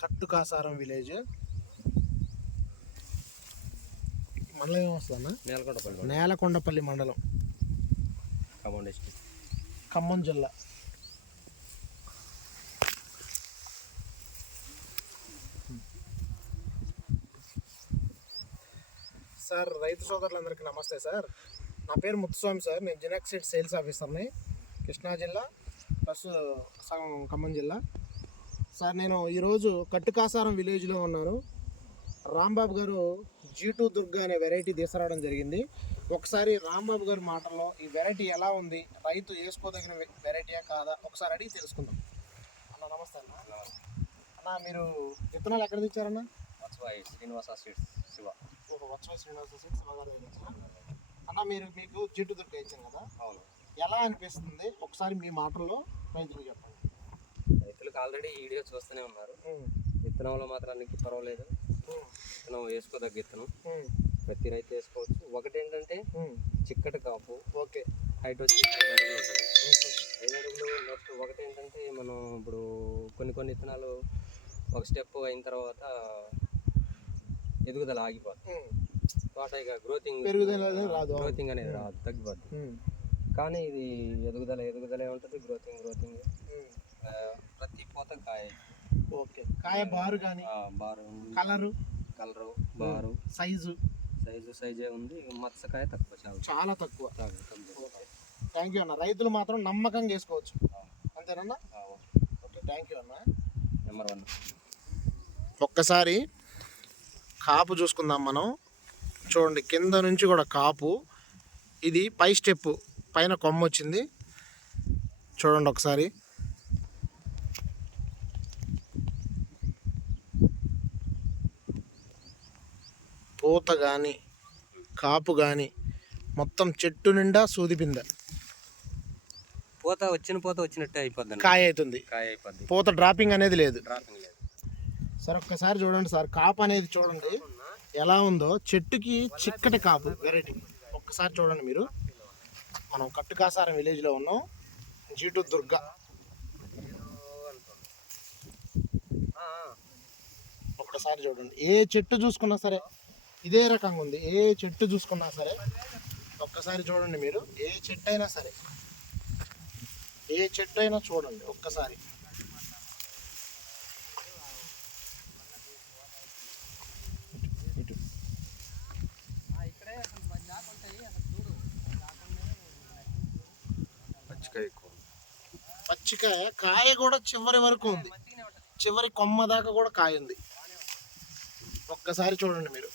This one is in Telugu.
కట్టుకాసారం విలేజ్. మండలం ఏమొస్తుందన్న? నేలకొండపల్లి మండలం, ఖమ్మం డిస్ట్రిక్ట్, ఖమ్మం జిల్లా. సార్, రైతు సోదరులందరికీ నమస్తే సార్. నా పేరు ముత్తుస్వామి సార్. నేను జినాక్స్ సీడ్స్ సేల్స్ ఆఫీసర్ని, కృష్ణా జిల్లా ప్లస్ ఖమ్మం జిల్లా. సార్, నేను ఈరోజు కట్టుకాసారం విలేజ్లో ఉన్నాను. రాంబాబు గారు G2 దుర్గా అనే వెరైటీ తీసుకురావడం జరిగింది. ఒకసారి రాంబాబు గారి మాటల్లో ఈ వెరైటీ ఎలా ఉంది, రైతు వేసుకోదగిన వెరైటీయా కాదా ఒకసారి అడిగి తెలుసుకుందాం. అన్న నమస్తే అన్న. అన్న, మీరు విత్తనాలు ఎక్కడ తెచ్చారన్న? వత్సవాయి శ్రీనివాస సీడ్స్ శివ. వత్సవాయి శ్రీనివాస సీడ్స్ శివ గారు తెచ్చారా అన్న? మీకు G2 దుర్గా ఇచ్చాను కదా, అవును. ఎలా అనిపిస్తుంది ఒకసారి మీ మాటల్లో రైతులు చెప్పండి. రైతులకు ఆల్రెడీ ఈ వీడియో చూస్తూనే ఉన్నారు. విత్తనంలో మాత్రానికి పర్వాలేదు, విత్తనం వేసుకోదగ్గ విత్తనం, ప్రతి రైతు వేసుకోవచ్చు. ఒకటి ఏంటంటే చిక్కటి కాపు, ఓకే, హైట్ వచ్చి 5 అడుగులు ఉంటుంది. 5 అడుగులు. నెక్స్ట్ ఒకటి ఏంటంటే మనం ఇప్పుడు కొన్ని విత్తనాలు ఒక స్టెప్ అయిన తర్వాత ఎదుగుదల ఆగిపోతుంది, తోట ఇక గ్రోతింగ్ అనేది రాదు, తగ్గిపోద్ది. కానీ ఇది ఎదుగుదలే ఉంటుంది, గ్రోతింగ్. ప్రతి పూత కాయ, ఓకే, కాయ బారు కానీ బారు, కలరు బారు, సైజే ఉంది. మత్స్యకాయ తక్కువ, చాలా తక్కువ. థ్యాంక్ యూ అన్న. రైతులు మాత్రం నమ్మకంగా చేసుకోవచ్చు, అంతేనన్నా? ఓకే, థ్యాంక్ యూ అన్న. నెంబర్ 1. ఒక్కసారి కాపు చూసుకుందాం మనం. చూడండి, కింద నుంచి కూడా కాపు. ఇది పై స్టెప్, పైన కొమ్మ వచ్చింది. చూడండి ఒకసారి. పూత కానీ కాపు కానీ మొత్తం చెట్టు నిండా సూదిపింద. పూత వచ్చినట్టే అయిపోద్ది, కాయ అవుతుంది. పూత డ్రాపింగ్ అనేది లేదు. సార్, ఒక్కసారి చూడండి సార్, కాపు అనేది చూడండి ఎలా ఉందో. చెట్టుకి చిక్కటి కాపు వెరైటీ. ఒక్కసారి చూడండి మీరు. మనం కట్టుకాసారం విలేజ్లో ఉన్నాం, G2 దుర్గా. ఒక్కసారి చూడండి, ఏ చెట్టు చూసుకున్నా సరే ఇదే రకంగా ఉంది. ఏ చెట్టు చూసుకున్నా సరే ఒక్కసారి చూడండి మీరు. ఏ చెట్టు అయినా చూడండి ఒక్కసారి. పచ్చికాయ, కాయ కూడా చివరి వరకు ఉంది, చివరి కొమ్మ దాకా కూడా కాయ ఉంది. ఒక్కసారి చూడండి మీరు.